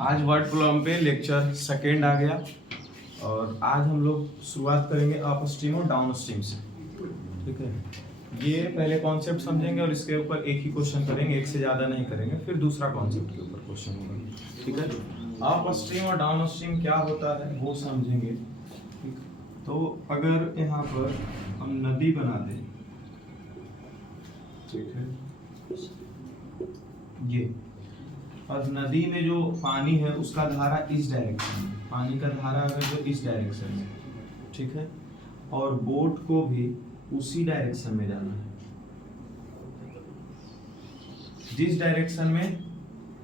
आज word problem पे lecture second आ गया और आज हम लोग शुरुआत करेंगे अप स्ट्रीम और डाउन स्ट्रीम से। ठीक है, ये पहले कॉन्सेप्ट समझेंगे और इसके ऊपर एक ही क्वेश्चन करेंगे, एक से ज़्यादा नहीं करेंगे, फिर दूसरा कॉन्सेप्ट के ऊपर क्वेश्चन होगा। ठीक है, अप स्ट्रीम और डाउन स्ट्रीम क्या होता है वो समझेंगे। ठीक, तो अगर यहाँ पर हम नदी बना दें, ठीक है, ये और नदी में जो पानी है उसका धारा इस डायरेक्शन में, पानी का धारा अगर जो इस डायरेक्शन में, ठीक है, और बोट को भी उसी डायरेक्शन में जाना है, जिस डायरेक्शन में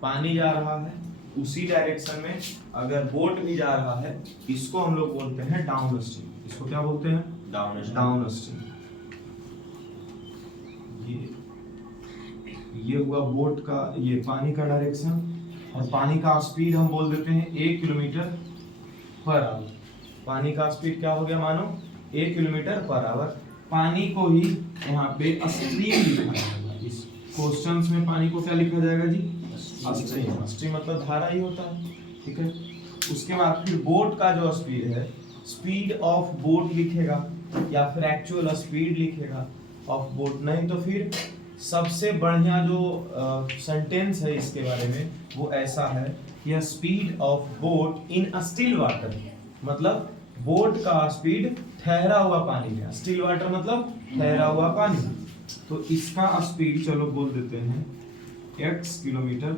पानी जा रहा है उसी डायरेक्शन में अगर बोट भी जा रहा है, इसको हम लोग बोलते हैं डाउन स्ट्रीम। इसको क्या बोलते हैं? Down stream. ये हुआ बोट का, ये पानी का डायरेक्शन, और पानी का स्पीड हम बोल देते हैं 1 किलोमीटर पर आवर। पानी का स्पीड क्या हो गया, मानो 1 किलोमीटर पर आवर। पानी को ही यहाँ पे स्ट्रीम लिखा जाएगा। इस क्वेश्चंस में पानी को क्या लिखा जाएगा जी? स्ट्रीम। स्ट्रीम मतलब धारा ही होता है। ठीक है, उसके बाद फिर बोट का जो स्पीड है, स्पीड ऑफ बोट लिखेगा या फिर एक्चुअल स्पीड लिखेगा ऑफ बोट, नहीं तो फिर सबसे बढ़िया जो सेंटेंस है इसके बारे में वो ऐसा है कि speed of boat in still water, मतलब बोट का स्पीड ठहरा हुआ पानी में। स्टिल वाटर मतलब ठहरा हुआ पानी। तो इसका स्पीड चलो बोल देते हैं x किलोमीटर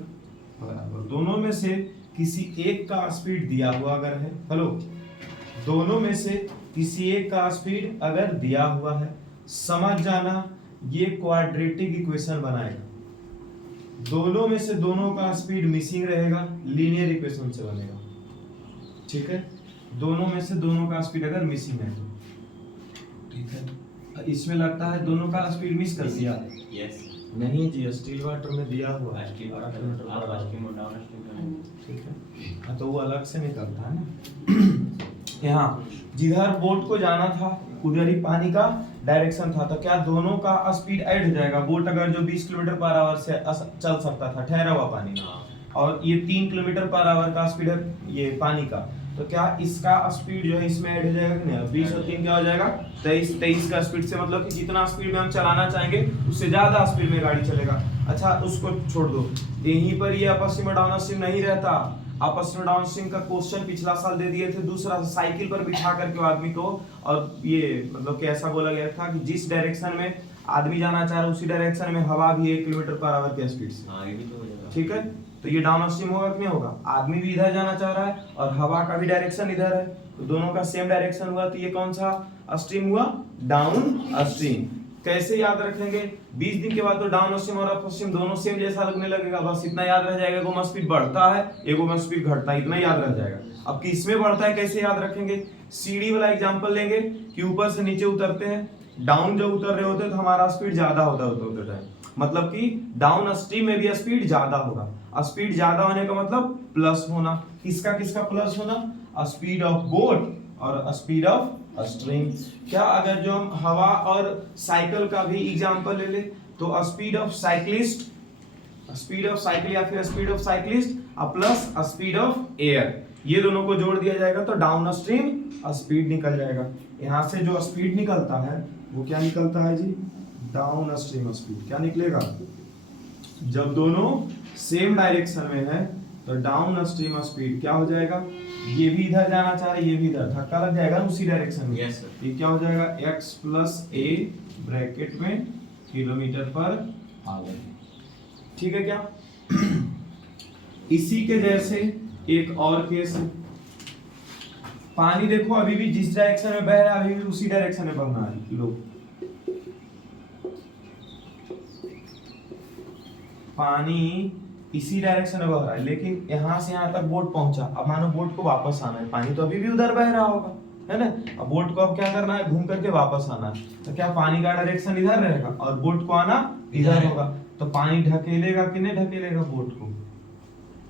पर आवर। दोनों में से किसी एक का स्पीड दिया हुआ अगर है, हेलो, दोनों में से किसी एक का स्पीड अगर दिया हुआ है, समझ जाना ये क्वाड्रेटिक इक्वेशन बनाएगा। दोनों में से दोनों का स्पीड मिसिंग रहेगा, लीनियर इक्वेशन से बनेगा। ठीक है, दोनों में से दोनों का स्पीड अगर मिसिंग है तो, ठीक है, इसमें लगता है दोनों का स्पीड मिस कर दिया। यस नहीं जी, स्टील वाटर में दिया हुआ है। ठीक है, तो वो अलग से निकलता है ना। यहाँ जिधर बोट को जाना था उधर ही पानी का डायरेक्शन था, तो क्या दोनों का स्पीड ऐड हो जाएगा? बोट अगर जो 20 किलोमीटर पर आवर से चल सकता था ठहरा हुआ पानी में, और ये 3 किलोमीटर पर आवर का स्पीड है ये पानी का, तो क्या इसका स्पीड जो है इसमें ऐड हो जाएगा कि नहीं? 20 और 3 क्या हो जाएगा? 23 का स्पीड से मतलब कि जितना स्पीड में हम चलाना चाहेंगे उससे ज्यादा स्पीड में गाड़ी चलेगा। अच्छा, उसको छोड़ दो, यहीं पर ये आपस में डाउन स्ट्रीम नहीं रहता। आपस में डाउन स्ट्रीम का क्वेश्चन पिछला साल दे दिए थे, दूसरा साइकिल पर बिठा करके आदमी को, और ये मतलब कि ऐसा बोला गया था कि जिस डायरेक्शन में आदमी जाना चाह रहा है उसी डायरेक्शन में हवा भी 1 किलोमीटर पर आवर के स्पीड से। ठीक है, तो ये डाउन स्ट्रीम होगा कि नहीं होगा? आदमी भी इधर जाना चाह रहा है और हवा का भी डायरेक्शन इधर है, तो दोनों का सेम डायरेक्शन हुआ, तो ये कौन सा स्ट्रीम हुआ? Down stream. कैसे याद रखेंगे? 20 दिन के बाद तो डाउन स्ट्रीम और अप स्ट्रीम दोनों सेम जैसा लगने लगेगा, बस इतना याद रह जाएगा, एगो में स्पीड बढ़ता है एगो में स्पीड घटता है, इतना याद रह जाएगा। अब किसमें बढ़ता है कैसे याद रखेंगे? सीढ़ी वाला एग्जांपल लेंगे कि ऊपर से नीचे उतरते हैं, डाउन जब उतर रहे होते हैं तो हमारा स्पीड ज्यादा होता है उतरते टाइम, मतलब कि डाउन स्ट्रीम में भी स्पीड ज्यादा होगा। स्पीड ज्यादा होने का मतलब प्लस होना। किसका किसका प्लस होना? स्पीड ऑफ बोट और स्पीड ऑफ स्ट्रीम। क्या अगर जो हम हवा और साइकिल का भी एग्जांपल ले ले तो speed of cyclist, speed of cycle या फिर speed of cyclist plus speed of air, ये दोनों को जोड़ दिया जाएगा तो डाउन स्ट्रीम स्पीड निकल जाएगा। यहां से जो स्पीड निकलता है वो क्या निकलता है जी? Down stream speed. क्या निकलेगा? जब दोनों सेम डायरेक्शन में है तो डाउन स्ट्रीम स्पीड क्या हो जाएगा? ये भी इधर जाना चाह रहे, ये भी इधर, धक्का लग जाएगा ना उसी डायरेक्शन में। Yes sir. ये क्या हो जाएगा? x + a ब्रैकेट में किलोमीटर पर आवर। ठीक है क्या? इसी के जैसे एक और केस है। पानी देखो अभी भी जिस डायरेक्शन में बह रहा है अभी भी उसी डायरेक्शन में बहना है। लो, पानी इसी डायरेक्शन में बह रहा है, लेकिन यहां से यहां तक बोट पहुंचा। अब मानो बोट को वापस आना है, पानी तो अभी भी उधर बह रहा होगा, है ना? अब बोट को अब क्या करना है? घूम करके वापस आना है। तो क्या पानी का डायरेक्शन इधर रहेगा और बोट को आना इधर होगा, तो पानी ढकेलेगा कि नहीं ढकेलेगा बोट को?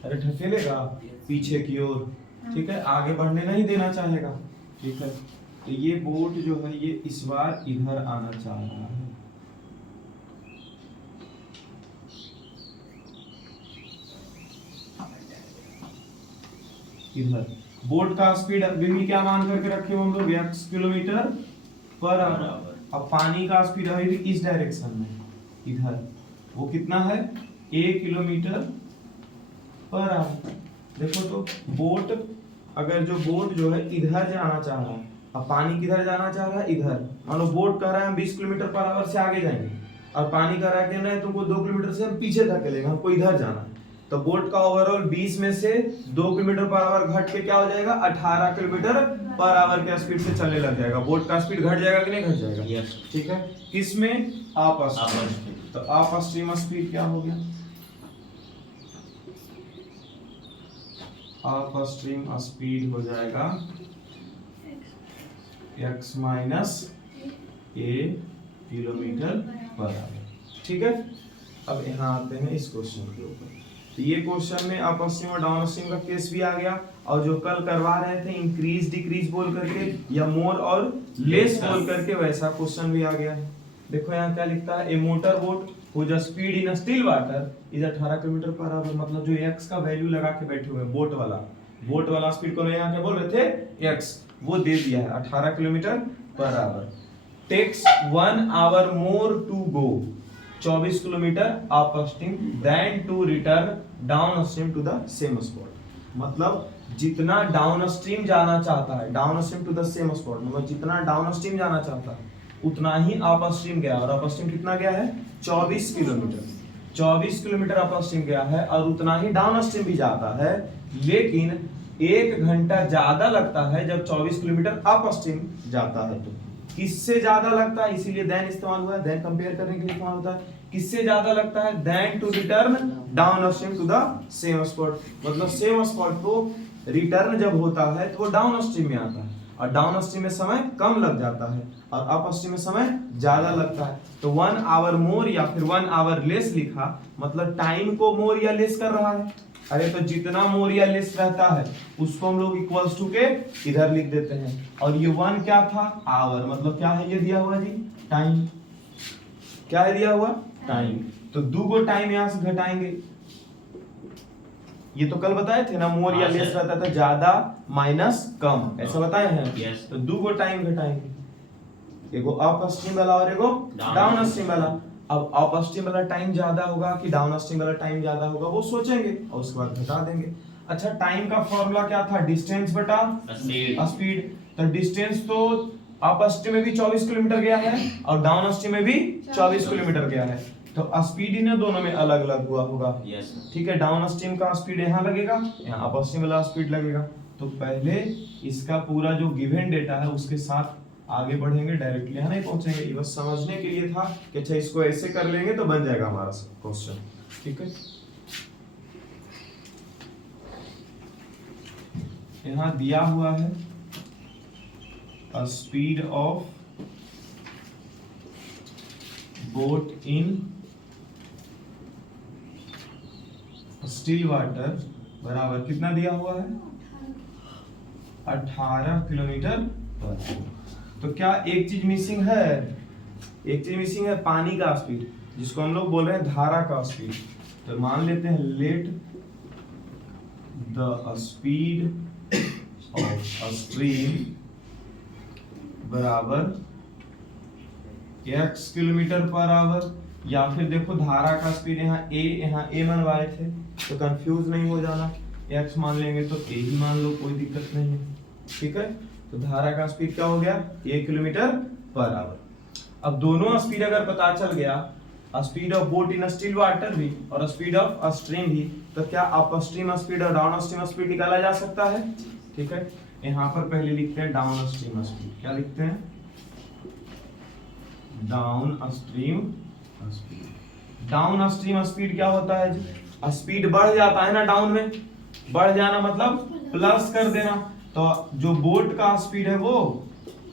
अरे ढकेलेगा पीछे की ओर। ठीक है, आगे बढ़ने नहीं देना चाहेगा। ठीक है, तो ये बोट जो है ये इस बार इधर आना चाह रहा है। इधर बोट का स्पीड अभी क्या मान करके रखे हम लोग x किलोमीटर पर आवर। अब पानी का स्पीड अभी भी इस डायरेक्शन में इधर वो कितना है a किलोमीटर पर आवर। देखो तो बोट अगर जो बोट जो है इधर जाना चाह रहा है, अब पानी किधर जाना चाह रहा है इधर, मान लो बोट कह रहा है हम 20 किलोमीटर पर आवर से आगे जाएंगे और पानी कह रहा है कि नहीं तुमको 2 किलोमीटर से हम पीछे धकेलेंगे, हमको इधर जाना है। तो बोट का ओवरऑल 20 में से 2 किलोमीटर पर आवर घट के क्या हो जाएगा 18 किलोमीटर पर आवर के स्पीड से चलने लग जाएगा। बोट का स्पीड घट जाएगा कि नहीं घट जाएगा? यस। ठीक है, किसमें अपस्ट्रीम। तो अपस्ट्रीम स्पीड क्या हो गया, अपस्ट्रीम स्पीड हो जाएगा x minus a kilometre per our. ठीक है, अब यहाँ आते हैं इस क्वेश्चन के ऊपर। तो ये क्वेश्चन में अपस्ट्रीम और डाउनस्ट्रीम का केस भी आ गया, और जो कल करवा रहे थे इंक्रीज डिक्रीज बोल करके या मोर और लेस बोल करके वैसा क्वेश्चन भी आ गया है। देखो यहाँ क्या लिखता है, a motor boat whose speed in still water is 18 kilometre per hour. मतलब जो x का वैल्यू लगा के बैठे हुए हैं बोट वाला स्पीड को यहाँ क्या बोल रहे थे x, वो दे दिया है 18 kilometre per hour. Takes 1 hour more to go 24 kilometre upstream than to return downstream to the same spot. मतलब जितना डाउनस्ट्रीम जाना चाहता है, downstream to the same spot, मतलब जितना डाउनस्ट्रीम जाना चाहता है उतना ही अपस्ट्रीम गया, और अपस्ट्रीम कितना गया है 24 किलोमीटर। 24 किलोमीटर अपस्ट्रीम गया है और उतना ही डाउनस्ट्रीम भी जाता है, लेकिन 1 घंटा ज्यादा लगता है जब 24 किलोमीटर अपस्ट्रीम जाता है। तो किससे ज्यादा लगता है, इसीलिए देन इस्तेमाल हुआ है, देन कंपेयर करने के लिए इस्तेमाल होता है। किससे ज्यादा लगता है, than to return downstream to the same spot. मतलब सेम स्पॉट को रिटर्न जब होता है तो वो डाउनस्ट्रीम में आता है, और डाउनस्ट्रीम में समय कम लग जाता है और अपस्ट्रीम में समय ज्यादा लगता है। तो 1 आवर मोर या फिर 1 आवर लेस लिखा, मतलब टाइम को मोर या लेस कर रहा है। अरे तो जितना मोर या लेस रहता है उसको हम लोग इक्वल्स टू के इधर लिख देते हैं, और ये 1 क्या था आवर, मतलब क्या है ये दिया हुआ जी टाइम। क्या है दिया हुआ टाइम, तो 2 गो टाइम यहाँ से घटाएंगे। ये तो कल बताए थे ना, मोर या लेस रहता था ज्यादा माइनस कम, ऐसा बताए हैं। yes. तो 2 गो टाइम घटाएंगे, एगो अपस्ट्रीम वाला और एगो डाउनस्ट्रीम वाला। अब अपस्ट्रीम वाला टाइम ज्यादा होगा कि डाउनस्ट्रीम वाला टाइम ज्यादा होगा वो सोचेंगे और उसके बाद घटा देंगे। अच्छा, टाइम का फॉर्मूला क्या था, डिस्टेंस बटा स्पीड। तो डिस्टेंस तो अपस्ट्रीम में भी 24 किलोमीटर गया है और डाउनस्ट्रीम में भी 24 किलोमीटर गया है, तो स्पीड इन्हें दोनों में अलग अलग हुआ होगा। ठीक है, डाउनस्ट्रीम का स्पीड यहाँ लगेगा, यहाँ अपस्ट्रीम वाला स्पीड लगेगा। तो पहले इसका पूरा जो गिवन डेटा है उसके साथ आगे बढ़ेंगे, डायरेक्टली यहाँ नहीं पहुंचेंगे। ये बस समझने के लिए था कि अच्छा इसको ऐसे कर लेंगे तो बन जाएगा हमारा क्वेश्चन। ठीक है, यहाँ दिया हुआ है speed of boat in still water बराबर कितना दिया हुआ है 18 किलोमीटर पर। तो क्या एक चीज मिसिंग है, एक चीज मिसिंग है पानी का स्पीड, जिसको हम लोग बोल रहे हैं धारा का स्पीड। तो मान लेते हैं let the speed of a stream बराबर x किलोमीटर पर आवर, या फिर देखो धारा का स्पीड यहाँ a मनवाए थे तो कंफ्यूज नहीं हो जाना, x मान लेंगे तो a ही मान लो, कोई दिक्कत नहीं है। ठीक है, तो धारा का स्पीड क्या हो गया 1 किलोमीटर पर आवर। अब दोनों स्पीड अगर पता चल गया, speed of boat in still water भी और स्पीड ऑफ स्ट्रीम भी, तो क्या अपस्ट्रीम स्पीड और डाउनस्ट्रीम स्पीड निकाला जा सकता है। ठीक है, यहाँ पर पहले लिखते हैं डाउनस्ट्रीम स्पीड। क्या लिखते हैं, डाउनस्ट्रीम स्पीड। डाउनस्ट्रीम स्पीड क्या होता है जी, स्पीड बढ़ जाता है ना, डाउन में बढ़ जाना मतलब प्लस कर देना। तो जो बोट का स्पीड है वो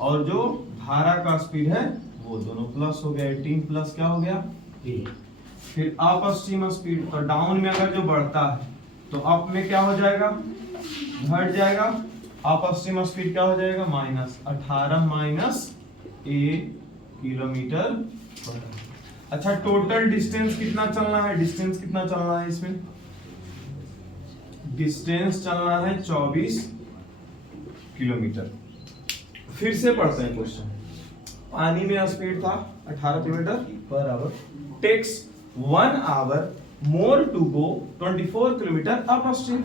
और जो धारा का स्पीड है वो दोनों प्लस हो गया, 18 प्लस क्या हो गया 8। फिर अपस्ट्रीम स्पीड, तो डाउन में अगर जो बढ़ता है तो अप में क्या हो जाएगा घट जाएगा, अपस्ट्रीम स्पीड क्या हो जाएगा माइनस 18 माइनस a किलोमीटर पर। अच्छा, टोटल डिस्टेंस कितना चलना है, डिस्टेंस कितना चलना है इसमें डिस्टेंस चलना है 24 किलोमीटर। फिर से पढ़ते हैं क्वेश्चन। पानी में स्पीड था 18 kilometre per hour, takes 1 hour more to go 24 kilometre upstream.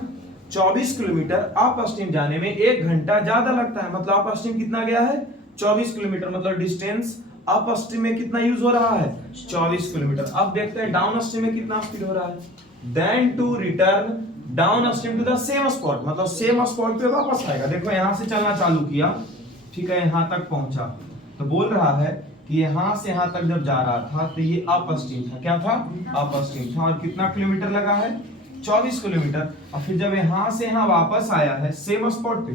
24 kilometre upstream जाने में 1 घंटा ज्यादा लगता है। मतलब अप स्ट्रीम कितना गया है 24 किलोमीटर, मतलब डिस्टेंस अप स्ट्रीम में कितना यूज हो रहा है 24 किलोमीटर। अब देखते हैं डाउन स्ट्रीम में कितना स्पीड हो रहा है। Than to return downstream to the same spot, मतलब सेम स्पॉट पे वापस आएगा। देखो यहां से चलना चालू किया, ठीक है, यहां तक पहुंचा, तो बोल रहा है कि यहां से यहां तक जब जा रहा था तो ये अप स्ट्रीम था। क्या था? अप स्ट्रीम था। और कितना किलोमीटर लगा है 24 किलोमीटर। और फिर जब यहां से यहां वापस आया है सेम स्पॉट पे,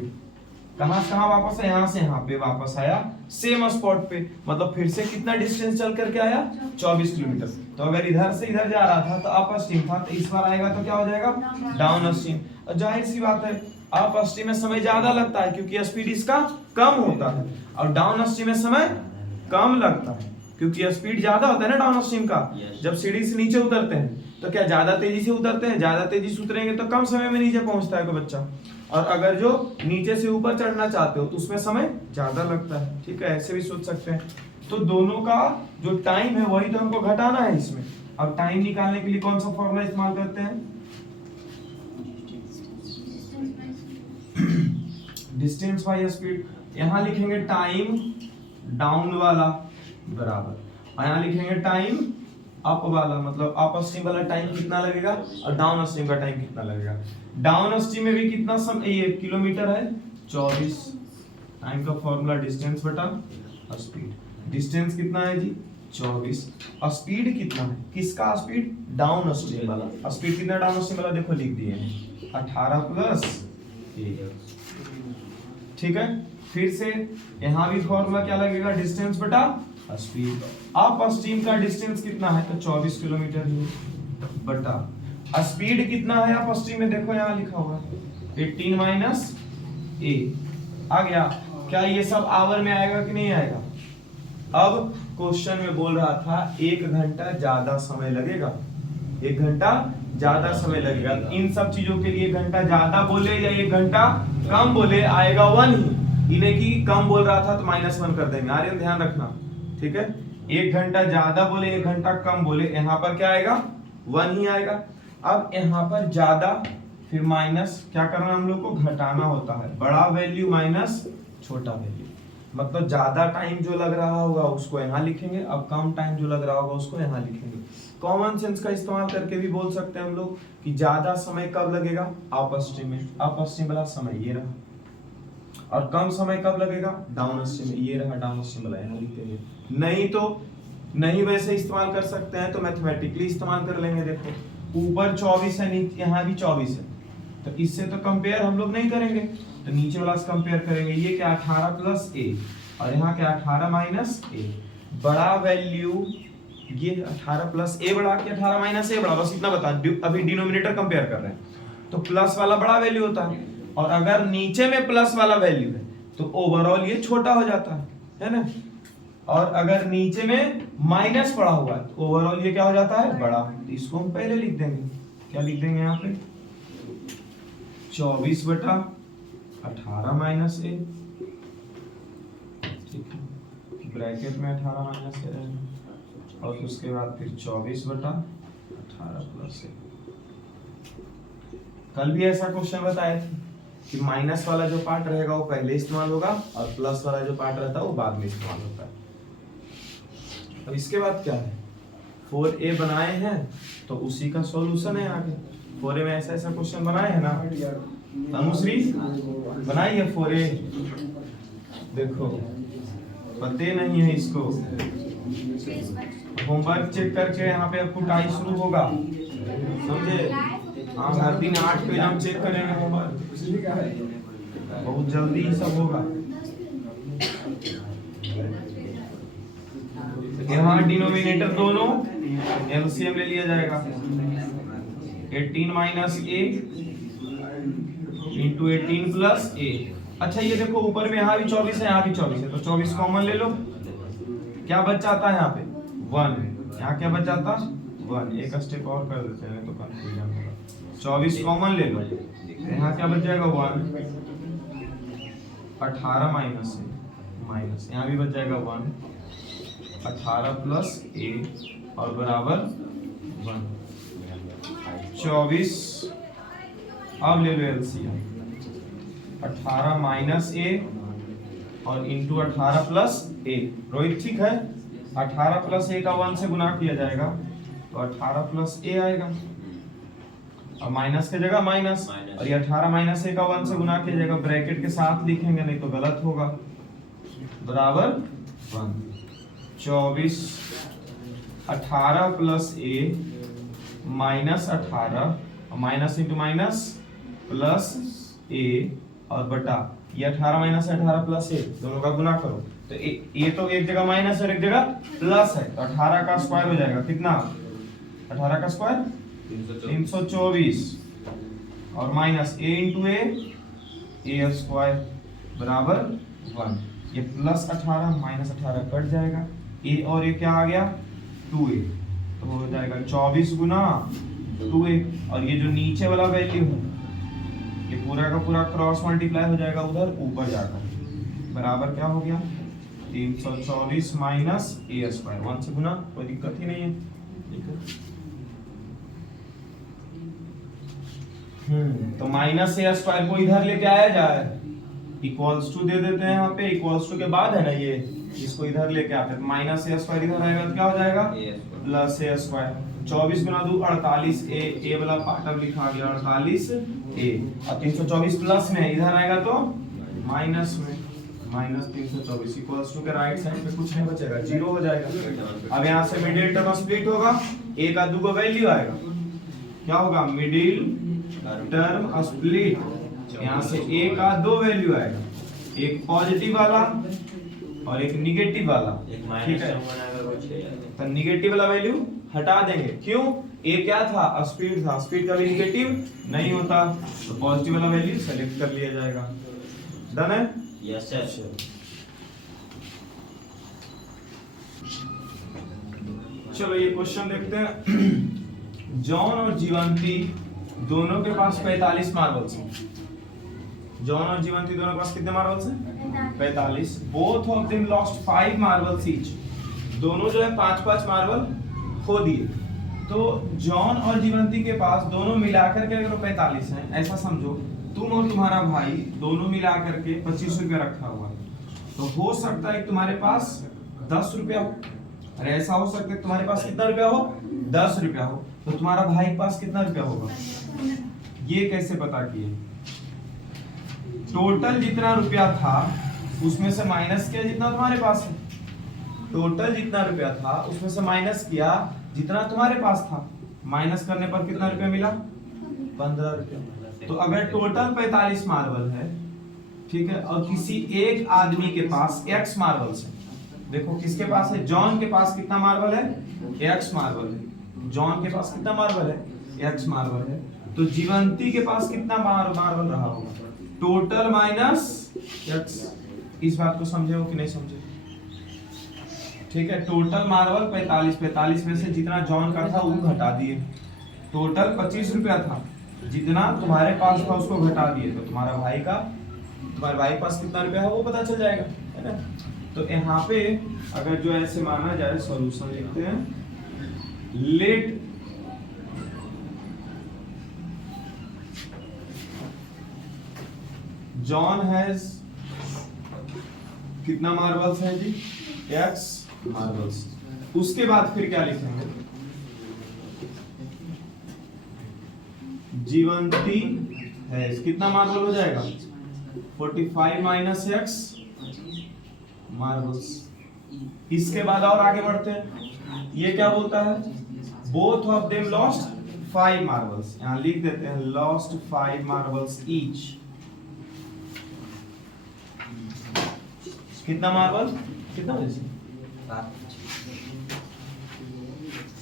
कहां से कहां वापस है, यहां से यहां पे वापस आया सेम स्पॉट पे, मतलब फिर से कितना डिस्टेंस चल करके आया 24 किलोमीटर। तो अगर इधर से इधर जा रहा था तो अप स्ट्रीम था, तो इस बार आएगा तो क्या हो जाएगा डाउन स्ट्रीम। और जाहिर सी बात है अप स्ट्रीम में समय ज्यादा लगता है क्योंकि स्पीड इसका कम होता है, और डाउन स्ट्रीम में समय कम लगता है क्योंकि स्पीड ज्यादा होता है ना डाउन स्ट्रीम का। जब सीढ़ी से नीचे उतरते हैं तो क्या ज्यादा तेजी से उतरते हैं, ज्यादा तेजी से उतरेंगे तो कम समय में नीचे पहुंचता है कोई बच्चा। और अगर जो नीचे से ऊपर चढ़ना चाहते हो तो उसमें समय ज्यादा लगता है, ठीक है, ऐसे भी सोच सकते हैं। तो दोनों का जो टाइम है वही तो हमको घटाना है इसमें। अब टाइम निकालने के लिए कौन सा फॉर्मूला इस्तेमाल करते हैं? Distance by speed. यहां लिखेंगे टाइम डाउन वाला बराबर, और यहां लिखेंगे टाइम अप वाला, मतलब अप स्ट्रीम वाला टाइम कितना लगेगा और डाउन स्ट्रीम का टाइम कितना लगेगा। डाउन स्ट्रीम में भी कितना समय, ये किलोमीटर है 24, टाइम का फॉर्मूला डिस्टेंस बटा स्पीड। डिस्टेंस कितना है जी 24, और स्पीड कितना है, किसका स्पीड डाउन स्ट्रीम वाला। स्पीड कितना डाउन स्ट्रीम वाला देखो लिख दिए हैं 18 प्लस 1, ठीक है। फिर से यहां भी फॉर्मूला क्या लगेगा डिस्टेंस बटा स्पीड। अप स्ट्रीम का डिस्टेंस कितना है तो 24 किलोमीटर बटा स्पीड कितना है अप स्ट्रीम में, देखो यहां लिखा हुआ 18 माइनस ए आ गया। क्या ये सब आवर में आएगा कि नहीं आएगा? अब क्वेश्चन में बोल रहा था 1 घंटा ज्यादा समय लगेगा, 1 घंटा ज्यादा समय लगेगा। इन सब चीजों के लिए 1 घंटा ज्यादा बोले या 1 घंटा कम बोले आएगा 1 ही। इन्हें की कम बोल रहा था तो -1 कर देंगे। आर्यन ध्यान रखना, ठीक है। 1 घंटा ज्यादा बोले 1 घंटा कम बोले, यहाँ पर क्या आएगा 1 ही आएगा। अब यहाँ पर ज्यादा फिर माइनस, क्या करना हम लोग को घटाना होता है, बड़ा वैल्यू माइनस छोटा वैल्यू, मतलब ज्यादा टाइम जो लग रहा होगा उसको यहाँ लिखेंगे, अब कम टाइम जो लग रहा होगा उसको यहाँ लिखेंगे। कॉमन सेंस का इस्तेमाल करके भी बोल सकते हैं हम लोग कि ज्यादा समय कब लगेगा अप स्ट्रीम में, अप स्ट्रीम वाला समय ये रहा, और कम समय कब लगेगा डाउन स्ट्रीम में, ये रहा डाउन स्ट्रीम वाला, यहाँ लिख देंगे। नहीं तो नहीं वैसे इस्तेमाल कर सकते हैं तो मैथमेटिकली इस्तेमाल कर लेंगे। देखो ऊपर 24 है, नीचे यहाँ भी 24 है, तो इससे तो कंपेयर हम लोग नहीं करेंगे, तो नीचे वाला से कंपेयर करेंगे। ये क्या 18 प्लस ए, और यहाँ क्या 18 माइनस ए, बड़ा वैल्यू ये 18 प्लस ए बड़ा कि 18 माइनस ए बड़ा, बस इतना बता। अभी डिनोमिनेटर कंपेयर कर रहे हैं तो प्लस वाला बड़ा वैल्यू होता है, और अगर नीचे में प्लस वाला वैल्यू है तो ओवरऑल ये छोटा हो जाता है ना। और अगर नीचे में माइनस पड़ा हुआ है तो ओवरऑल ये क्या हो जाता है बड़ा। तो इसको हम पहले लिख देंगे, क्या लिख देंगे यहाँ पे 24 बटा 18 माइनस ए, ठीक है, ब्रैकेट में 18 माइनस ए, और उसके बाद फिर 24 बटा 18 प्लस ए। कल भी ऐसा क्वेश्चन बताए थे कि माइनस वाला जो पार्ट रहेगा वो पहले इस्तेमाल होगा और प्लस वाला जो पार्ट रहता है वो बाद में इस्तेमाल होता है। अब इसके बाद क्या है 4a बनाए हैं तो उसी का सॉल्यूशन है आगे। 4a में ऐसा ऐसा क्वेश्चन बनाए हैं ना, अनुश्री बनाई है 4a, देखो पते नहीं है इसको, होमवर्क चेक करके यहाँ पे आपको टाई शुरू होगा, समझे। हाँ हर दिन 8 पेज हम चेक करेंगे होमवर्क, बहुत जल्दी ही सब होगा। यहाँ डिनोमिनेटर दोनों एलसीएम ले लिया जाएगा, 18 माइनस ए इंटू 18 प्लस ए। अच्छा ये देखो ऊपर में यहाँ भी 24 है यहाँ भी 24 है, तो 24 कॉमन ले लो, क्या बच जाता है यहाँ पे 1, यहाँ क्या बच जाता 1। एक स्टेप और कर देते हैं तो कंफ्यूजन होगा। 24 कॉमन ले लो, यहाँ क्या बच जाएगा 1, 18 माइनस ए माइनस, यहाँ भी बच जाएगा 1, 18 प्लस ए और बराबर 1, 24। अब ले लो एलसीएम, 18 माइनस ए और इंटू 18 प्लस ए। रोहित ठीक है, 18 प्लस ए का 1 से गुना किया जाएगा तो 18 प्लस ए आएगा, और माइनस की जगह माइनस, और ये 18 माइनस ए का 1 से गुना किया जाएगा, ब्रैकेट के साथ लिखेंगे नहीं तो गलत होगा, बराबर 1। 24 18 plus a minus 18, minus into minus plus a और बटा ये 18 माइनस 18 प्लस ए, दोनों का गुना करो तो ये तो एक जगह माइनस और एक जगह प्लस है, तो 18 का स्क्वायर हो जाएगा कितना, 18 का स्क्वायर 324 और माइनस ए इंटू ए स्क्वायर बराबर 1। ये प्लस 18 माइनस 18 कट जाएगा, ए और ये क्या आ गया 2a, तो हो जाएगा 24 गुना 2a, और ये जो नीचे वाला वैल्यू है ये पूरा का पूरा क्रॉस मल्टीप्लाई हो जाएगा उधर ऊपर जाकर, बराबर क्या हो गया 324 माइनस ए स्क्वायर, 1 से गुना, कोई दिक्कत ही नहीं है। तो माइनस ए स्क्वायर को इधर लेके आया जाए, इक्वल्स टू दे देते हैं यहाँ पे, इक्वल्स टू के बाद है ना ये, इसको इधर लेके आते हैं, माइनस ए स्क्वायर इधर आएगा तो क्या हो जाएगा प्लस ए स्क्वायर, 24 गुना 2 48 ए वाला पार्ट अब लिखा गया 48 ए, और 324 प्लस में इधर आएगा तो माइनस में, माइनस 324 इक्वल्स टू के राइट साइड पे कुछ नहीं बचेगा, 0 हो जाएगा। अब यहाँ से मिडिल टर्म स्प्लिट होगा, ए का 2 का वैल्यू आएगा, क्या होगा मिडिल टर्म स्प्लिट, यहाँ से ए का 2 वैल्यू आएगा, एक पॉजिटिव वाला और एक निगेटिव वाला, ठीक है, तो निगेटिव वाला वैल्यू हटा देंगे, क्यों, ए क्या था स्पीड था, स्पीड का भी निगेटिव नहीं होता, तो पॉजिटिव वाला वैल्यू सेलेक्ट कर लिया जाएगा। डन है, यस सर। चलो ये क्वेश्चन देखते हैं। जॉन और जीवंती दोनों के पास 45 मार्बल्स हैं, जॉन और जीवंती दोनों के पास कितने मार्बल्स हैं 45, both of them lost 5 marbles each, दोनों जो है 5-5 मार्बल खो दिए, तो जॉन और जीवंती के पास दोनों मिलाकर के अगर 45 हैं, ऐसा समझो तुम और तुम्हारा भाई दोनों मिलाकर के 25 रुपया रखा हुआ है, तो हो सकता है तुम्हारे पास 10 रुपया हो, और ऐसा हो सकता है तुम्हारे पास कितना रुपया हो 10 रुपया हो, तो तुम्हारा भाई के पास कितना रुपया होगा, ये कैसे पता किए, टोटल जितना रुपया था उसमें से माइनस किया जितना तुम्हारे पास है, टोटल जितना रुपया था उसमें से माइनस किया जितना तुम्हारे पास था, माइनस करने पर कितना रुपया मिला 15 रुपया। तो अगर टोटल 45 मार्बल है, ठीक है, और किसी एक आदमी के पास x मार्बल्स है, देखो किसके पास है, जॉन के पास कितना मार्बल है x मार्बल है, जॉन के पास कितना मार्बल है x मार्बल है, तो जीवंती के पास कितना मार्बल रहा होगा, टोटल माइनस x। इस बात को समझे हो कि नहीं समझे, ठीक है, टोटल मार्बल 45 में से जितना जॉन का था वो घटा दिए, टोटल 25 रुपया था, जितना तुम्हारे पास था उसको घटा दिए, तो तुम्हारे भाई के पास कितना रुपया है वो पता चल जाएगा, है ना। तो यहाँ पे अगर जो ऐसे माना जाए, सॉल्यूशन लिखते हैं, लेट जॉन हैज कितना मार्बल्स है जी x मार्बल्स, उसके बाद फिर क्या लिखेंगे, जीवंती है कितना मार्बल हो जाएगा 45 माइनस x मार्बल्स। इसके बाद और आगे बढ़ते हैं, ये क्या बोलता है, both of them lost 5 marbles, यहां लिख देते हैं लॉस्ट 5 मार्बल्स ईच, कितना मार्बल, कितना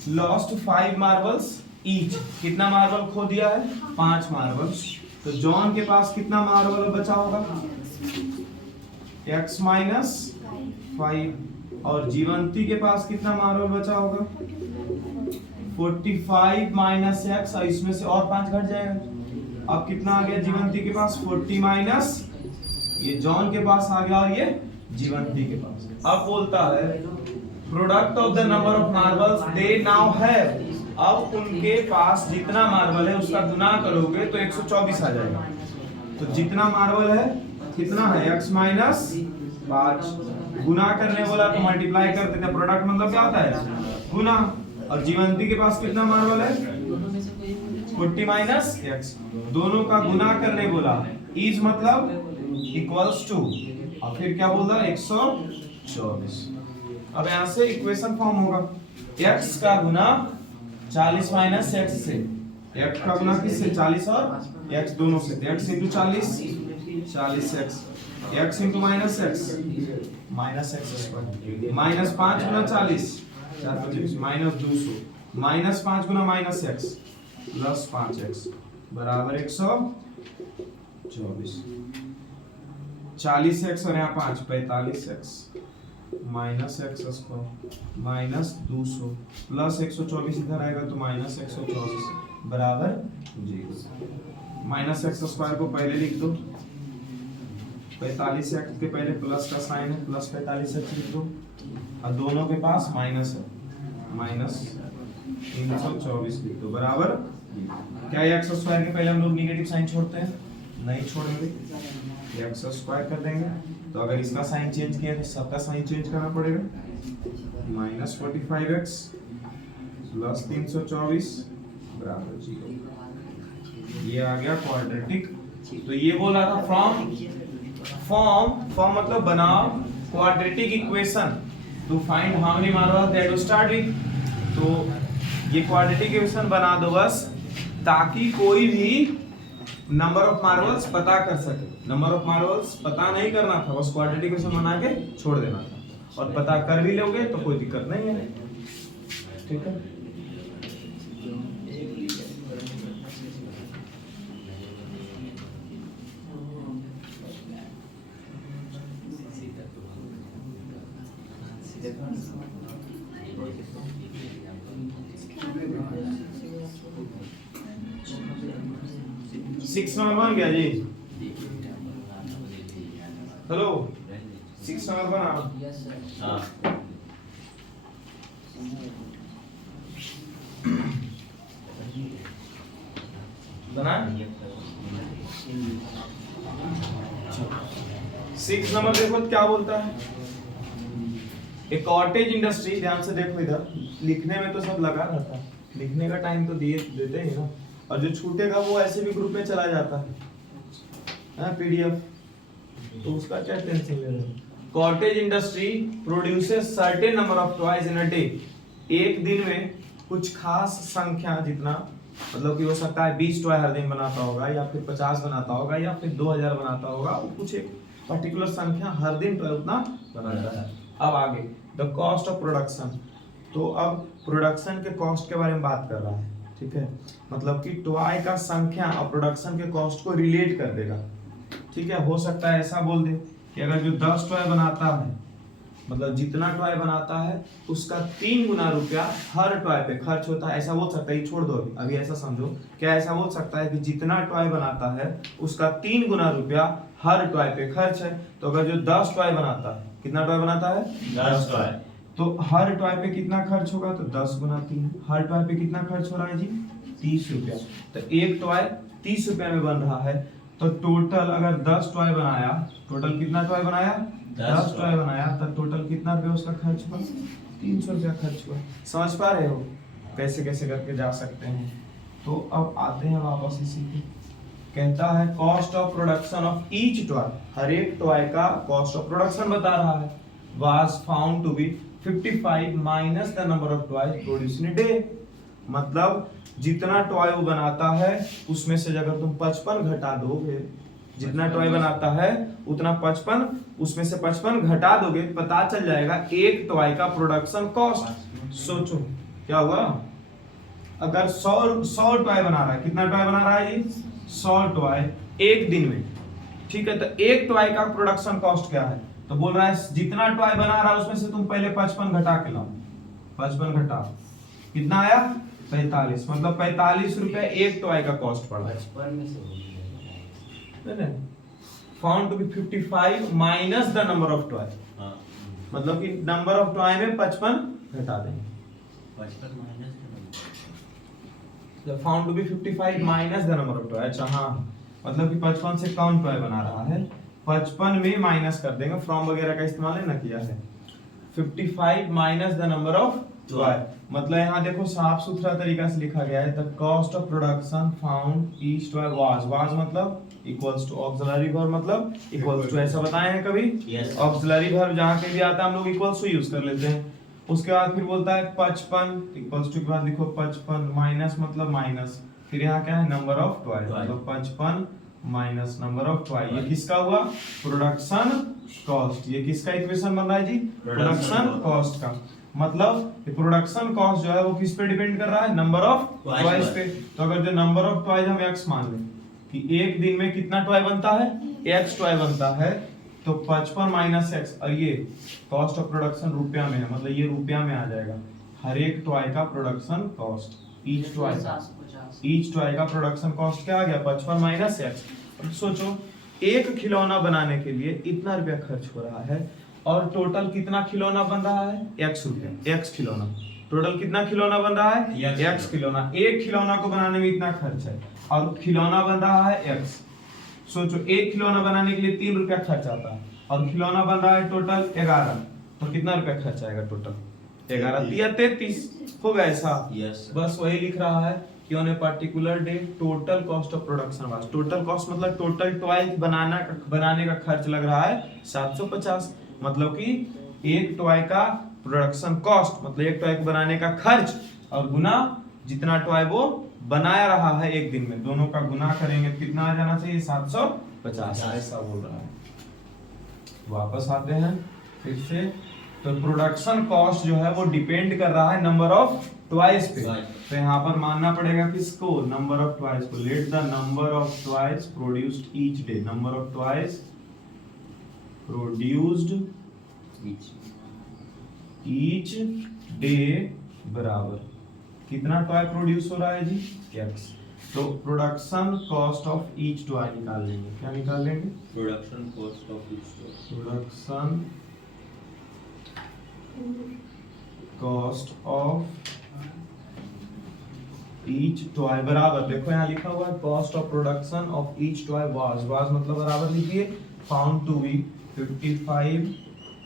लॉस्ट 5 मार्बल्स ईच, कितना मार्बल खो दिया है 5 मार्बल, तो जॉन के पास कितना मार्बल बचा होगा x माइनस 5, और जीवंती के पास कितना मार्बल बचा होगा 45 माइनस एक्स, इसमें से और 5 घट जाएगा। अब कितना आ गया जीवंती के पास 40 माइनस, ये जॉन के पास आ गया और ये जीवंती के पास। अब बोलता है product of the number of marbles they now have, अब उनके पास जितना मार्बल है उसका गुना करोगे तो 124 आ जाएगा। तो जितना मार्बल है कितना है x माइनस 5, गुना करने बोला तो मल्टीप्लाई कर देते, प्रोडक्ट मतलब क्या होता है गुना। और जीवंती के पास कितना मार्बल है 40 माइनस x, दोनों का गुना करने बोला, इज मतलब इक्वल्स टू, और फिर क्या बोल रहा है 124। अब यहाँ से इक्वेशन फॉर्म होगा, x का गुना 40 माइनस x से, x का गुना किससे 40 और x दोनों से, x into 40 40x, x into minus x square, minus 5 गुना 40 माइनस 200, माइनस 5 गुना माइनस x प्लस 5x बराबर 124। 40x और यहाँ 5 45x minus x square minus 200 plus 124 इधर आएगा तो माइनस 124 बराबर 0। माइनस एक्स स्क्वायर को पहले लिख दो, 45 एक्स के पहले प्लस का साइन है, प्लस 45 एक्स लिख दो, और दोनों के पास माइनस है, माइनस 324 लिख दो बराबर। क्या एक्स स्क्वायर के पहले हम लोग नेगेटिव साइन छोड़ते हैं? नहीं छोड़ेंगे, एक्स स्क्वायर कर देंगे। तो अगर इसका साइन चेंज किया तो सबका साइन चेंज करना पड़ेगा, माइनस 45x प्लस 324 बराबर 0। ये आ गया क्वाड्रेटिक। तो ये बोला था फॉर्म मतलब बनाओ quadratic equation two find how many marble that will start with. तो ये क्वाड्रेटिक इक्वेशन बना दो बस, ताकि कोई भी नंबर ऑफ मार्बल्स पता कर सके। नंबर ऑफ मार्बल्स पता नहीं करना था, बस क्वाड्रेटिक इक्वेशन बना के छोड़ देना था, और पता कर भी लोगे तो कोई दिक्कत नहीं है, ठीक है। सिक्स नंबर बन गया जी, हेलो 6 नंबर बना। हाँ बना 6 नंबर देखो क्या बोलता है। एक कॉटेज इंडस्ट्री, ध्यान से देखो इधर, लिखने में तो सब लगा रहता है, लिखने का टाइम तो देते ही ना, और जो छूटेगा वो ऐसे भी ग्रुप में चला जाता है पीडीएफ, तो उसका क्या टेंशन ले रहे हो। Cottage industry produces certain number of toys in a day, एक दिन में कुछ खास संख्या जितना, मतलब कि हो सकता है 20 टॉय हर दिन बनाता होगा, या फिर 50 बनाता होगा, या फिर 2000 बनाता होगा, वो कुछ एक पर्टिकुलर संख्या हर दिन टॉय उतना बनाता है। अब आगे द कॉस्ट ऑफ प्रोडक्शन, तो अब प्रोडक्शन के कॉस्ट के बारे में बात कर रहा है, ठीक है, मतलब कि टॉय का संख्या और प्रोडक्शन के कॉस्ट को रिलेट कर देगा, ठीक है। हो सकता है ऐसा बोल दे कि अगर जो 10 टॉय बनाता है, मतलब जितना टॉय बनाता है उसका 3 गुना रुपया हर टॉय पे खर्च होता है, ऐसा बोल सकता है। ये छोड़ दो अभी ऐसा समझो, क्या ऐसा बोल सकता है कि जितना टॉय बनाता है उसका 3 गुना रुपया हर टॉय पे खर्च है। तो अगर जो 10 टॉय बनाता है, कितना टॉय बनाता है 10 टॉय, तो हर टॉय पे कितना खर्च होगा, तो 10 गुना 3, हर टॉय पे कितना खर्च हो रहा है जी 30 रुपया। तो एक टॉय 30 रुपया में बन रहा है, तो टोटल अगर 10 टॉय बनाया, टोटल कितना टॉय बनाया 10 टॉय बनाया, तो टोटल कितना रुपया उसका खर्च हुआ 300 रुपया खर्च हुआ। समझ पा रहे हो कैसे कैसे करके जा सकते हैं। तो अब आते हैं वापस इसी पे, कहता है cost of production of each toy, हर एक टॉय का कॉस्ट ऑफ प्रोडक्शन बता रहा है, was found to be 55 minus the number of toy produce in a day. मतलब जितना टॉय वो बनाता है उसमें से अगर तुम 55 घटा दोगे, जितना टॉय बनाता है उतना 55, उसमें से 55 घटा दोगे, पता चल जाएगा एक टॉय का प्रोडक्शन कॉस्ट। सोचो क्या हुआ, अगर 100 टॉय बना रहा है, कितना टॉय बना रहा है ये 100 टॉय एक दिन में, ठीक है, तो एक टॉय का प्रोडक्शन कॉस्ट क्या है, तो बोल रहा है जितना टॉय बना रहा है उसमें से तुम पहले 55 घटा के लाओ, 55 घटा कितना आया 45, मतलब 45 रुपए एक टॉय का कॉस्ट पड़ा। 55 में से found to be 55 minus the number of toy, मतलब कि नंबर ऑफ टॉय में 55 घटा देंगे। 55 minus found to be 55 minus the number of toy. अच्छा हाँ, मतलब कि 55 से कौन टॉय बना रहा है, 55 में माइनस कर देंगे, फ्रॉम वगैरह का इस्तेमाल है ना किया है। 55 minus the number of toy, मतलब यहाँ देखो साफ सुथरा तरीका से लिखा गया है, the cost of production found each toy was मतलब इक्वल्स टू ऑक्सिलरी वर्ब, मतलब इक्वल्स टू, ऐसा बताए हैं कभी? Yes. ऑक्सिलरी वर्ब जहाँ कहीं भी आता है हम लोग इक्वल्स टू यूज कर लेते हैं। उसके बाद फिर बोलता है 55 इक्वल्स टू के बाद लिखो 55 माइनस मतलब माइनस, फिर यहाँ क्या है नंबर ऑफ टॉय, मतलब 55 माइनस नंबर ऑफ टॉय। ये किसका हुआ? Production cost. ये किसका इक्वेशन बन रहा है जी? प्रोडक्शन कॉस्ट का। मतलब प्रोडक्शन कॉस्ट जो है वो किस पे डिपेंड कर रहा है? नंबर ऑफ टॉयज पे। तो अगर जो नंबर ऑफ टॉयज हम x मान लें कि एक दिन में कितना टॉय बनता है, x टॉय बनता है, तो 55 माइनस x, और ये कॉस्ट ऑफ प्रोडक्शन रुपया में है, मतलब ये रुपया में आ जाएगा। हर एक टॉय का प्रोडक्शन कॉस्ट, ईच टॉय का प्रोडक्शन कॉस्ट क्या आ गया? 55 माइनस x। अब सोचो एक खिलौना बनाने के लिए इतना रुपया खर्च हो रहा है, और टोटल कितना खिलौना बन रहा है? x रुपया, x खिलौना। टोटल कितना खिलौना बन रहा है? x खिलौना। एक खिलौना को बनाने में इतना खर्च है, और खिलौना बन रहा है x। सोचो एक खिलौना बनाने के लिए 3 रुपया खर्च आता है, और खिलौना बन रहा है टोटल 11, तो कितना रुपया खर्च आएगा टोटल? 11 या 33 होगा ऐसा। बस वही लिख रहा है कि on a particular day total cost of production was, total cost मतलब टोटल टॉय बनाने का खर्च लग रहा है 750, मतलब कि एक टॉय का प्रोडक्शन कॉस्ट मतलब एक टॉय को बनाने का खर्च, और गुना जितना टॉय वो बनाया रहा है एक दिन में, दोनों का गुना करेंगे तो कितना आ जाना चाहिए? 750, ऐसा बोल रहा है। वापस आते हैं फिर से, तो प्रोडक्शन कॉस्ट जो है वो डिपेंड कर रहा है नंबर ऑफ टॉयज पे। तो यहाँ पर मानना पड़ेगा किसको? नंबर ऑफ टॉयज को। Let the number of toys produced each day, number of toys produced each day बराबर कितना टॉय प्रोड्यूस हो रहा है जी? x। तो production cost of each toy निकाल लेंगे। क्या निकाल लेंगे? Production cost of each toy. Production cost of each toy बराबर, देखो यहाँ लिखा हुआ है cost of production of each toy was मतलब बराबर लिखिए फाउंड टू बी 55,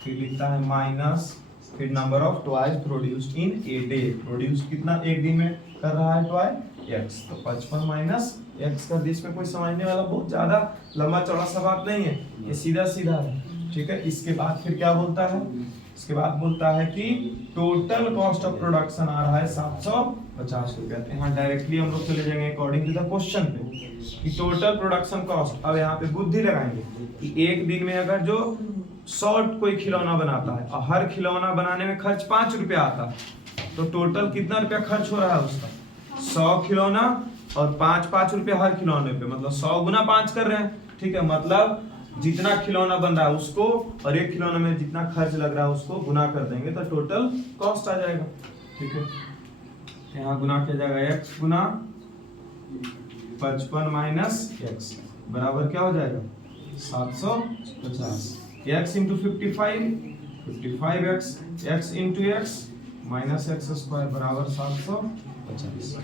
फिर लिखता है माइनस, फिर number of toys produced in a day, produce कितना एक दिन में कर रहा है टॉय? x। तो 55 माइनस x कर दी, इसमें कोई समझने वाला बहुत ज्यादा लंबा चौड़ा सा बात नहीं है, ये सीधा सीधा है। ठीक है, इसके बाद फिर क्या बोलता है? इसके बाद बोलता है कि टोटल कॉस्ट ऑफ प्रोडक्शन आ रहा है 750 रुपया। यहाँ डायरेक्टली हम लोग चले जाएंगे अकॉर्डिंग टू द क्वेश्चन पे कि टोटल प्रोडक्शन कॉस्ट। अब यहाँ पे बुद्धि लगाएंगे कि एक दिन में अगर जो 100 कोई खिलौना बनाता है और हर खिलौना बनाने में खर्च 5 रुपया आता है, तो टोटल कितना रुपया खर्च हो रहा है उसका? 100 खिलौना और 5 रुपया हर खिलौने पे, मतलब 100 गुना 5 कर रहे हैं। ठीक है, मतलब जितना खिलौना बन रहा है उसको और एक खिलौने में जितना खर्च लग रहा है उसको गुना कर देंगे तो टोटल कॉस्ट आ जाएगा। ठीक है, यहाँ गुना किया जाएगा x गुना 55 माइनस x बराबर क्या हो जाएगा? 750। x into 55x, x into x minus x square बराबर 750।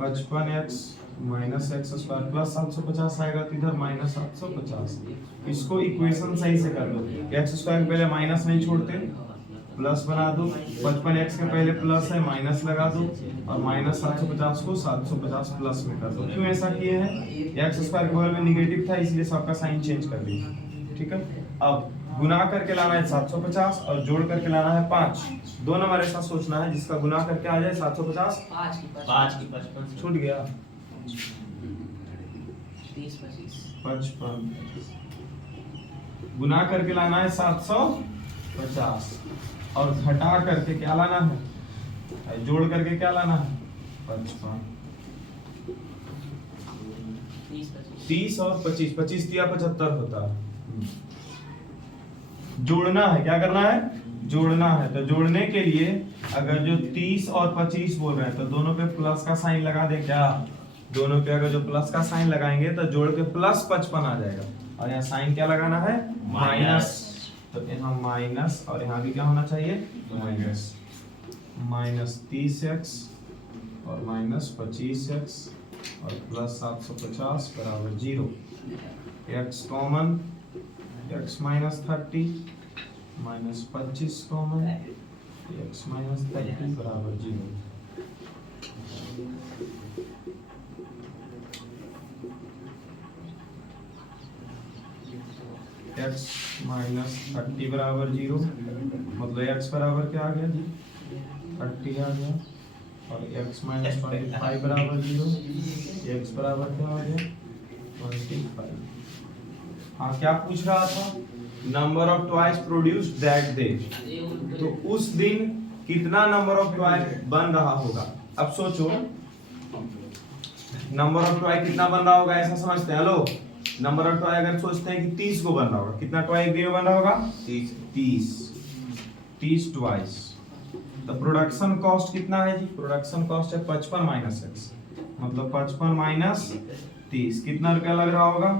55x minus x square plus 750 आएगा, तो इधर माइनस 750। इसको इक्वेशन सही से कर लो, x स्क्वायर के पहले माइनस नहीं छोड़ते, प्लस बना दो, 55x के पहले प्लस है माइनस लगा दो, और माइनस 750 को 750 प्लस में कर दो। क्यों ऐसा किए हैं? x स्क्वायर के बगल में निगेटिव था इसलिए सबका साइन चेंज कर दिया। ठीक है, अब गुना करके लाना है 750 और जोड़ करके लाना है 5। दो नंबर ऐसा सोचना है जिसका गुना करके आ जाए 750, 5 की 55 छूट गया 30 25 55, गुना करके लाना है 750 और घटा करके क्या लाना है? जोड़ करके क्या लाना है? 55। 30 और 25, 25 दिया 75 होता है। जोड़ना है, क्या करना है? जोड़ना है, तो जोड़ने के लिए अगर जो 30 और 25 बोल रहे हैं तो दोनों पे प्लस का साइन लगा दें क्या? दोनों पे अगर जो प्लस का साइन लगाएंगे तो जोड़ के प्लस 55 आ जाएगा, और यहाँ साइन क्या लगाना है? माइनस। तो यहाँ माइनस और यहाँ भी क्या होना चाहिए? माइनस। माइनस 30x और माइनस 25x और प्लस 750 बराबर 0। x common, x minus 30 minus 25 common, x minus 30 बराबर 0। x माइनस 30 बराबर 0, मतलब x बराबर क्या आ गया जी? 30 आ गया, और x माइनस 25 बराबर 0, x बराबर क्या आ गया? 25। हाँ, क्या पूछ रहा था? Number of toys produced that day, तो उस दिन कितना नंबर ऑफ टॉय बन रहा होगा। अब सोचो नंबर ऑफ टॉय कितना बन रहा होगा, ऐसा समझते हैं। हेलो, नंबर ऑफ टॉय अगर सोचते हैं कि 30 को बन रहा होगा, कितना टॉय एक दिन में बन रहा होगा? 30 टॉयज। तो प्रोडक्शन कॉस्ट कितना है जी? प्रोडक्शन कॉस्ट है 55 माइनस x, मतलब 55 माइनस 30, कितना रुपया लग रहा होगा?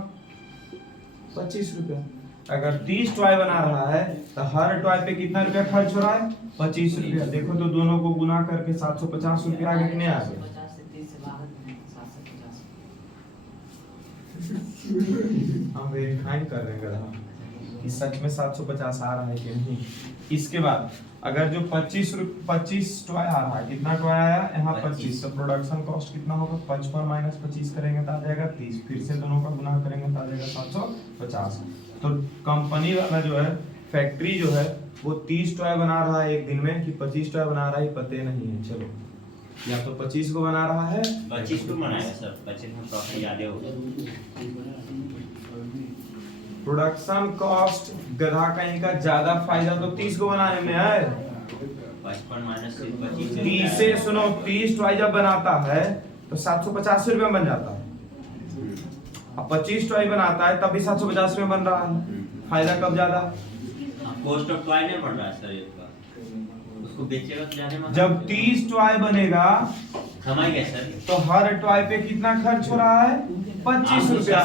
25 रुपया। अगर 30 टॉय बना रहा है तो हर टॉय पे कितना रुपया खर्च हो रहा है? 25 रुपया। देखो तो दोनों को गुना करके 750 रुपया आगे कितने आ गए? हम वेरीफाई कर रहे हैं गधा कि सच में 750 आ रहा है कि नहीं। इसके बाद अगर जो 25 टॉय आ रहा है, कितना टॉय आया? यहाँ 25, तो प्रोडक्शन कॉस्ट कितना होगा? 55 माइनस 25 करेंगे तो आ जाएगा 30, फिर से दोनों का गुना करेंगे तो आ जाएगा 750। तो कंपनी वाला जो है, फैक्ट्री जो है, वो 30 टॉय बना रहा है एक दिन में कि 25 टॉय बना रहा है, पते नहीं है। चलो, या तो 25 को बना रहा है, 25 को बनाएगा सर, 25 में प्रॉफिट ज्यादा होगा। प्रोडक्शन कॉस्ट गधा कहीं का ज्यादा फायदा तो 30 को बनाने में है। 55 माइनस 25 30 से सुनो, 30 टॉय जब बनाता है तो 750 रुपये बन जाता है। अब 25 टॉय बनाता है तब भी 750 रुपये बन रहा है। फायदा कब ज्यादा? कॉस्ट ऑफ टॉय नहीं बढ़ रहा है सर, ये उसको बेचेगा तो ज्यादा महंगा। जब 30 टॉय बनेगा कमाएगा सर, तो हर टॉय पे कितना खर्च हो रहा है? 25 रुपया।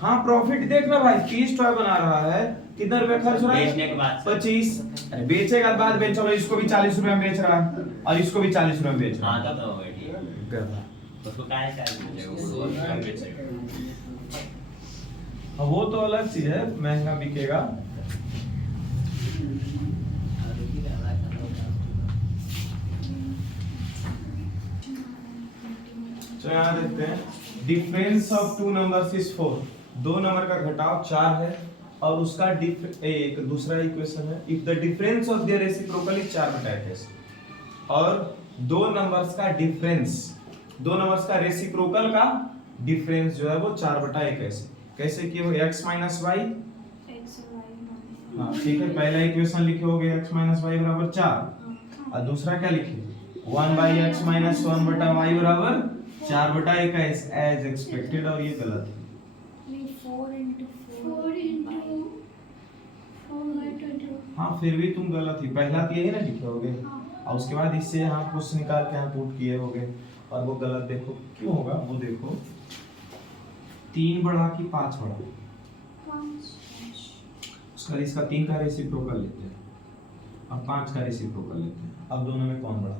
हाँ, प्रॉफिट देखना भाई, 30 टॉय बना रहा है, कितना रुपया खर्च हो रहा है? बेचने के बाद 25। अरे बेचेगा बाद में, चलो इसको भी 40 रुपए में बेच रहा है और इसको भी 40 रुपए में बेच रहा है। हाँ, तो बैठिए उसको काहे बेचेगा। वो तो अलग चीज है, महंगा बिकेगा। तो यहाँ देखते हैं, difference of two numbers is 4। दो नंबर का घटाव 4 है, और उसका एक दूसरा इक्वेशन है, if the difference of their reciprocal is 4/21, और दो नंबर्स का डिफरेंस, दो नंबर्स का रेसिप्रोकल का डिफरेंस जो है वो 4/21 है। कैसे किए हो? x माइनस वाई, हाँ ठीक है, पहला इक्वेशन लिखे होगे x माइनस वाई बराबर 4, और दूसरा क्या लिखे? 1/x माइनस 1/y बराबर 4/21 एज एक्सपेक्टेड, और ये गलत है। हाँ, फिर भी तुम गलत ही, पहला तो यही ना लिखे होगे, और उसके बाद इससे यहाँ कुछ निकाल के यहाँ पुट किए होगे, और वो गलत। देखो क्यों होगा वो देखो, 3 बढ़ा कि 5 बढ़ा, उसका इसका 3 का रेसिप्रोकल लेते हैं और 5 का रेसिप्रोकल लेते हैं। अब दोनों में कौन बढ़ा?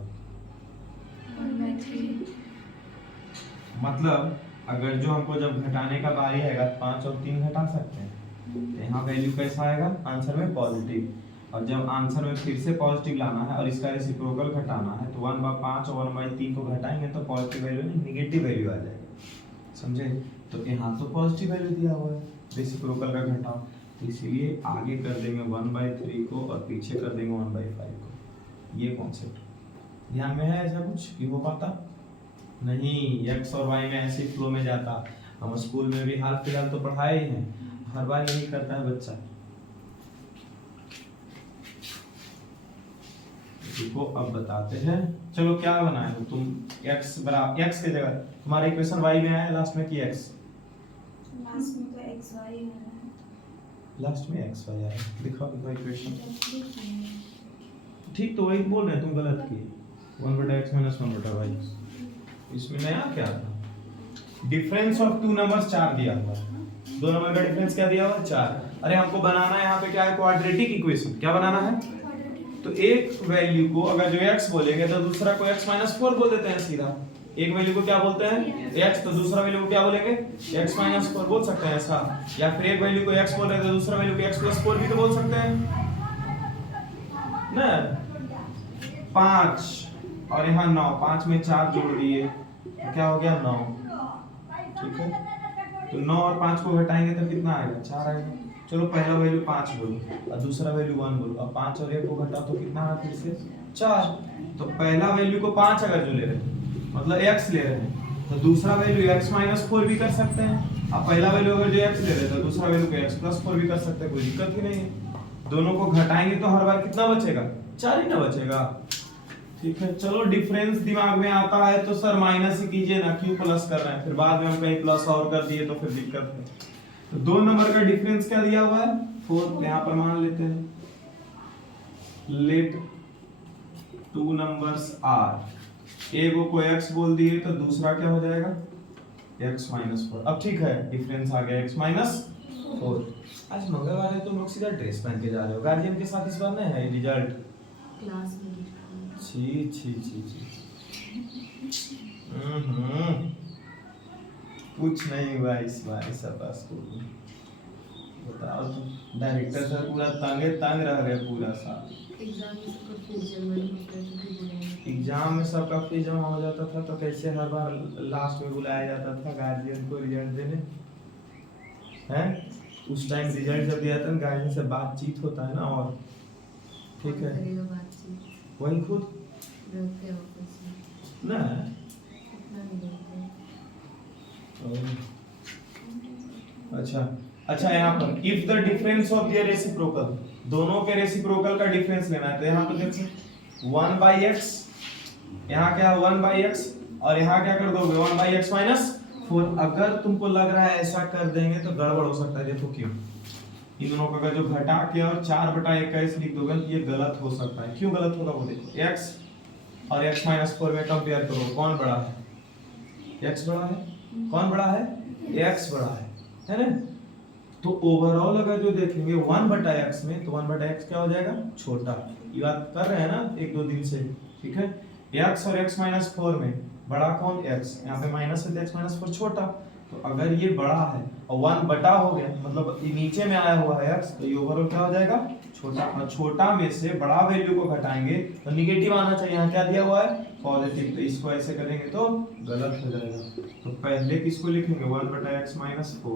मतलब अगर जो हमको जब घटाने का बारी आएगा 5 और 3 घटा सकते हैं, तो यहाँ वैल्यू कैसा आएगा? आंसर में पॉजिटिव। और जब आंसर में फिर से पॉजिटिव लाना है और इसका रेसिप्रोकल घटाना है, तो 1/5 और 1/3 को घटाएंगे तो पॉजिटिव वैल्यू नहीं, नेगेटिव वैल्यू आ जाएगा। समझे? तो यहाँ तो पॉजिटिव वैल्यू दिया हुआ है रेसिप्रोकल का घटाव, तो इसीलिए आगे कर देंगे 1/3 को और पीछे कर देंगे 1/5 को। ये कॉन्सेप्ट ध्यान में है? ऐसा कुछ कि हो पाता नहीं, x और y में ऐसे फ्लो में जाता। हम स्कूल में भी हाल फिलहाल तो पढ़ाए ही हैं, हर बार यही करता है बच्चा। देखो अब बताते हैं, चलो क्या बनाए हो तुम? x बराबर, x की जगह तुम्हारा इक्वेशन y में आया लास्ट में कि x? लास्ट में तो xy है। लास्ट में एक्स वाई आया, दिखाओ दिखाओ इक्वेशन। ठीक, तो वही बोल रहे हैं, तुम गलत किए। 1/x माइनस 1/y, इसमें नया क्या था? डिफरेंस ऑफ टू नंबर्स 4 दिया हुआ है, दो नंबर का डिफरेंस क्या दिया हुआ है? 4। अरे हमको बनाना है यहाँ पे क्या है? Quadratic equation. क्या बनाना है? तो एक वैल्यू को अगर जो x बोलेंगे तो दूसरा को x माइनस 4 बोल देते हैं सीधा। एक वैल्यू को क्या बोलते हैं? x, तो दूसरा वैल्यू को क्या बोलेंगे? x माइनस 4 बोल सकते हैं ऐसा। या फिर एक वैल्यू को x बोल रहे हैं तो दूसरा वैल्यू को x प्लस 4 भी तो बोल सकते हैं ना। 5 और यहाँ 9, 5 में 4 जोड़ दिए तो क्या हो गया? 9। ठीक है, तो 9 और 5 को घटाएंगे तो कितना आएगा? 4 आएगा। चलो पहला वैल्यू 5 बोलो और दूसरा वैल्यू 1 बोलो। अब 5 और 1 को घटाओ तो कितना आएगा? फिर से 4। तो पहला वैल्यू को 5 अगर जो ले रहे हैं मतलब x ले रहे हैं तो दूसरा वैल्यू x माइनस 4 भी कर सकते हैं। अब पहला वैल्यू अगर जो x ले रहे हैं तो दूसरा वैल्यू को x प्लस 4 भी कर सकते हैं, कोई दिक्कत ही नहीं है। दोनों को घटाएंगे तो हर बार कितना बचेगा? 4 ही ना बचेगा। ठीक है, चलो डिफरेंस दिमाग में आता है तो सर माइनस ही कीजिए ना, क्यों प्लस कर रहे हैं? फिर बाद में हम कहीं प्लस और कर दिए तो फिर दिक्कत है। तो दो नंबर का डिफरेंस क्या दिया हुआ है? 4। यहाँ पर मान लेते हैं लेट टू नंबर्स आर, एक को x बोल दिए तो दूसरा क्या हो जाएगा? x minus 4। अब ठीक है, डिफरेंस आ गया x माइनस 4। आज मंगलवार है, तुम लोग सीधा ड्रेस पहन के जा रहे हो, गार्जियन के साथ इस बार नहीं है रिजल्ट? क्लास में छी छी छी छी। कुछ नहीं हुआ इस बार सब स्कूल। बताओ तो, डायरेक्टर सर पूरा तंग रह गए पूरा साल। एग्जाम में सबका फीस जमा हो जाता था तो कैसे हर बार लास्ट में बुलाया जाता था गार्जियन को रिजल्ट देने हैं? उस टाइम रिजल्ट जब दिया था गार्जियन से बातचीत होता है ना, और ठीक है वही खुद ना। अच्छा यहाँ पर if the difference of their reciprocal, दोनों के रेसिप्रोकल का डिफरेंस लेना है। तो यहाँ पे देखो 1/x, यहाँ क्या है 1/x और यहाँ क्या कर दोगे 1/x माइनस 4। अगर तुमको लग रहा है ऐसा कर देंगे तो गड़बड़ हो सकता है। देखो क्यों, इन दोनों का जो घटा के और 4/21 लिख दोगे तो ये गलत हो सकता है। क्यों गलत होगा वो देखो, x और x माइनस 4 में कंपेयर करो, कौन बड़ा है? x बड़ा है। कौन बड़ा है? x बड़ा है ना। तो ओवरऑल अगर जो देखेंगे 1/x में तो 1/x क्या हो जाएगा? छोटा। ये बात कर रहे हैं ना 1-2 दिन से, ठीक है। x और x माइनस 4 में बड़ा कौन? x, यहाँ पे माइनस है तो x माइनस 4 छोटा। तो अगर ये बड़ा है और 1 हो गया मतलब ये नीचे में आया हुआ है x, तो ये ओवरऑल क्या हो जाएगा? छोटा। और छोटा में से बड़ा वैल्यू को घटाएंगे तो निगेटिव आना चाहिए। यहाँ क्या दिया हुआ है? पॉजिटिव। तो इसको ऐसे करेंगे तो गलत हो जाएगा। तो पहले किसको लिखेंगे? 1/x माइनस 4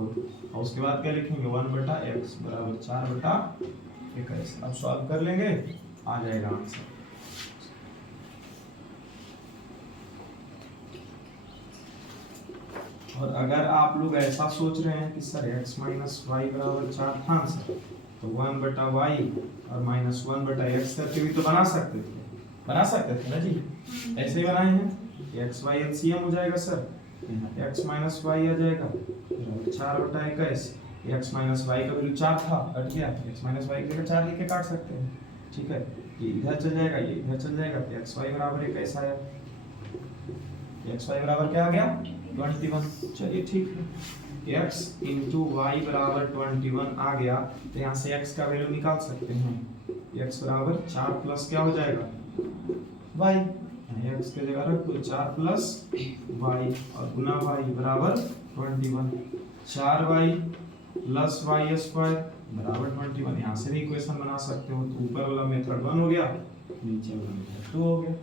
और उसके बाद क्या लिखेंगे? 1/x बराबर 4/21। अब सॉल्व कर लेंगे, आ जाएगा आंसर। और अगर आप लोग ऐसा सोच रहे हैं कि सर x माइनस वाई बराबर 4 था आंसर, तो 1/y और माइनस 1/x करके भी तो बना सकते थे ना जी। ऐसे ही बनाए हैं। x y एलसीएम हो जाएगा सर, यहाँ x माइनस वाई आ जाएगा 4/21। x माइनस वाई का वैल्यू 4 था, कट गया, x माइनस वाई की जगह 4 लिख के काट सकते हैं। ठीक है, ये इधर चल जाएगा, ये इधर चल जाएगा, तो x y बराबर 21 आया। x y बराबर क्या आ गया? 21। चलिए ठीक है, x इंटू वाई बराबर 21 आ गया। तो यहाँ से x का वैल्यू निकाल सकते हैं। x बराबर 4 प्लस क्या हो जाएगा? y। x की जगह रख दो 4 प्लस y और गुना y बराबर 21। 4y प्लस y स्क्वायर बराबर 21। यहाँ से भी इक्वेशन बना सकते हो। तो ऊपर वाला मेथड 1 हो गया, नीचे वाला मेथड 2 हो गया।